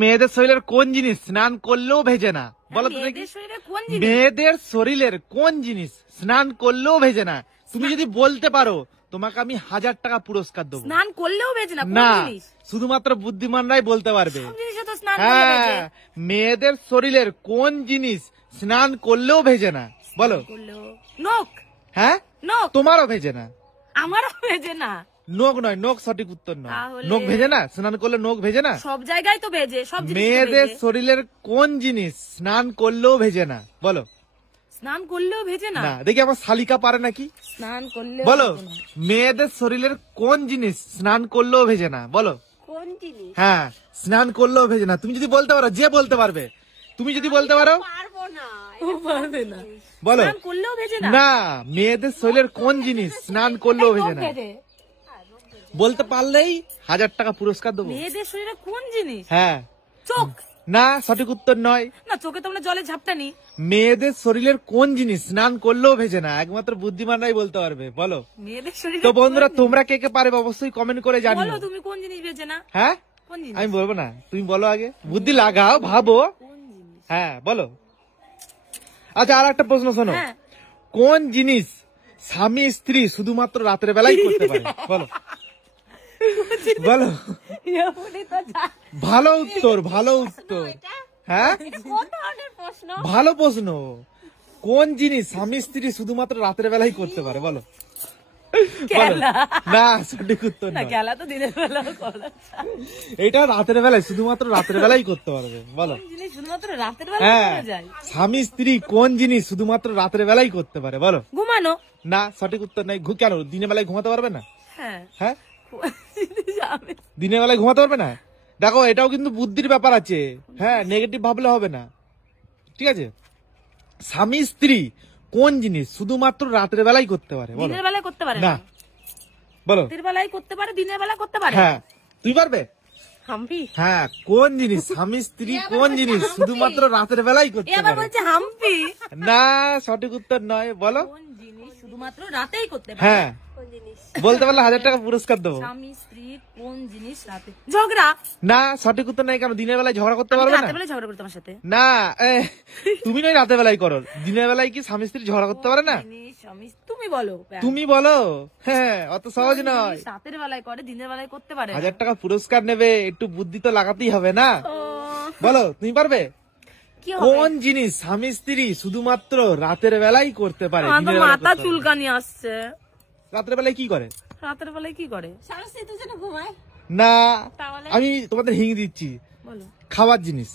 মেয়েদের শরীরের কোন জিনিস স্নান করলেও ভেজে না? বলো তো দেখি। মেয়েদের শরীরের কোন জিনিস স্নান করলেও ভেজে না? তুমি যদি বলতে পারো তোমাকে আমি 1000 টাকা পুরস্কার দেবো। স্নান করলেও ভেজে না? না, শুধুমাত্র বুদ্ধিমানরাই বলতে পারবে। হ্যাঁ, মেয়েদের শরীরের কোন জিনিস স্নান করলেও ভেজে না? বলো। নখ। হ্যাঁ, নখ। তোমারও ভেজে না? আমারও ভেজে না। নখ নয়, নখ সঠিক উত্তর নয়। নখ ভেজে না? স্নান করলে নখ ভেজে না? সব জায়গায় তো ভেজে, সব জিনিস। মেয়েদের শরীরের কোন জিনিস স্নান করলেও ভেজে না? বলো। স্নান করলেও ভেজে না? না, দেখি আমার শালিকা পারে নাকি। স্নান করলে বলো, মেয়েদের শরীরের কোন জিনিস স্নান করলেও ভেজে না? বলো। কোন জিনিস? হ্যাঁ, স্নান করলেও ভেজে না। তুমি যদি বলতে পারো, যে বলতে পারবে, তুমি যদি বলতে পারো। পারবো না, পারবে না। বলো। স্নান করলেও ভেজে না? না, মেয়েদের শরীরের কোন জিনিস স্নান করলেও ভেজে না? বলতে পারলেই 1000 টাকা পুরস্কার দেবো। মেয়েদের শরীরে কোন জিনিস? হ্যাঁ। চোখ। না, সঠিক উত্তর নয়। না, চোখে তো আমরা জলে ঝাপটা নি। মেয়েদের শরীরের কোন জিনিস স্নান করলেও ভেজে না? একমাত্র বুদ্ধিমানরাই বলতে পারবে। বলো। মেয়েদের শরীরে। তো বন্ধুরা, তোমরা কে কে পারবে অবশ্যই কমেন্ট করে জানিও। বলো তুমি কোন জিনিস ভেজে না? হ্যাঁ, কোন জিনিস? আমি বলবো না, তুমি বলো আগে। বুদ্ধি লাগাও, ভাবো। হ্যাঁ, বলো। আচ্ছা, আর একটা প্রশ্ন শোনো। কোন জিনিস স্বামী স্ত্রী শুধুমাত্র রাতের বেলায় করতে পারে? বলো। বলো। ভালো উত্তর, ভালো উত্তর। হ্যাঁ, ভালো প্রশ্ন। কোন জিনিস স্বামী স্ত্রী শুধুমাত্র রাতের বেলায় করতে পারে? বলো। না, সঠিক উত্তর না। খেলা তো দিনের বেলা করা। এটা রাতের বেলায়, শুধুমাত্র রাতের বেলায় করতে পারবে। বলো। শুধুমাত্র রাতের বেলা করা যায়? স্বামী স্ত্রী কোন জিনিস শুধুমাত্র রাতের বেলায় করতে পারে? বলো। ঘুমানো। না, সঠিক উত্তর নাই। কেন, দিনের বেলায় ঘুমাতে পারবে না? হ্যাঁ, দিনের বেলায় ঘুমাতে পারবে না? দেখো, এটাও কিন্তু বুদ্ধির ব্যাপার আছে। হ্যাঁ, নেগেটিভ ভাবলে হবে না, ঠিক আছে? স্বামী স্ত্রী কোন জিনিস শুধুমাত্র রাতের বেলায় করতে পারে? বলো। দিনের বেলায় করতে পারে না। বলো। রাতের বেলায় করতে পারে, দিনের বেলা করতে পারে? হ্যাঁ, তুই পারবে? হাম্পি। হ্যাঁ, কোন জিনিস স্বামী স্ত্রী কোন জিনিস শুধুমাত্র রাতের বেলায় করতে আবার পারে? বলছে হাম্পি। না, সঠিক উত্তর নয়। বলো। কোন জিনিস শুধুমাত্র রাতেই করতে পারে? হ্যাঁ, বলতে পারলে 1000 টাকা পুরস্কার দেবো। স্বামী স্ত্রী কোন জিনিস রাতে? ঝগড়া। না, সঠিক উত্তর নাই। কেন, দিনের বেলায় ঝগড়া করতে পারবে না? রাতের বেলায় ঝগড়া করতে আমার সাথে? না, তুমি নয় রাতের বেলায় করো। দিনের বেলায় কি স্বামী স্ত্রী ঝগড়া করতে পারে না? তুমি বলো। তুমি বলো। হ্যাঁ, অত সহজ নয়। রাতের বেলায় করে, দিনের বেলায় করতে পারে? 1000 টাকা পুরস্কার নেবে, একটু বুদ্ধি তো লাগাতেই হবে না? বলো, তুমি পারবে? কোন জিনিস স্বামী স্ত্রী শুধুমাত্র রাতের বেলায় করতে পারে? মাথা চুলকানি আসছে। রাতের বেলায় কি করে? রাতের বেলায় কি করে? ঘুমায় না, আমি তোমাদের হিং দিচ্ছি। বলো। খাবার জিনিস।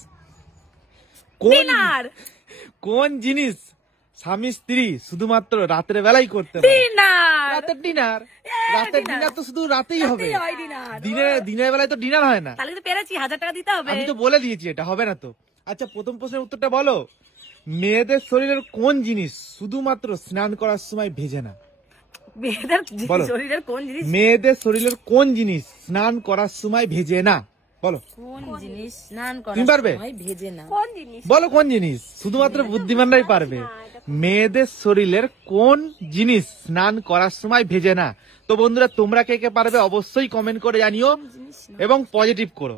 কোন জিনিস স্বামী স্ত্রী শুধুমাত্র রাতের বেলায় করতে পারে? রাতের ডিনার। রাতের ডিনার তো শুধু রাতেই হবে। দিনের বেলায় তো ডিনার হয় না। তাহলে তো পেরেছি, 1000 টাকা দিতে হবে। আমি তো বলে দিয়েছি এটা হবে না তো। আচ্ছা, প্রথম প্রশ্নের উত্তরটা বলো। মেয়েদের শরীরের কোন জিনিস শুধুমাত্র স্নান করার সময় ভেজে না? মেয়েদের শরীরের কোন জিনিস? মেয়েদের শরীরের কোন জিনিস স্নান করার সময় ভেজে না? বলো। কোন জিনিস স্নান করার সময় ভেজে না? কোন জিনিস? বলো, কোন জিনিস? শুধুমাত্র বুদ্ধিমানরাই পারবে। মেয়েদের শরীরের কোন জিনিস স্নান করার সময় ভেজে না? তো বন্ধুরা, তোমরা কে কে পারবে অবশ্যই কমেন্ট করে জানিও এবং পজিটিভ করো।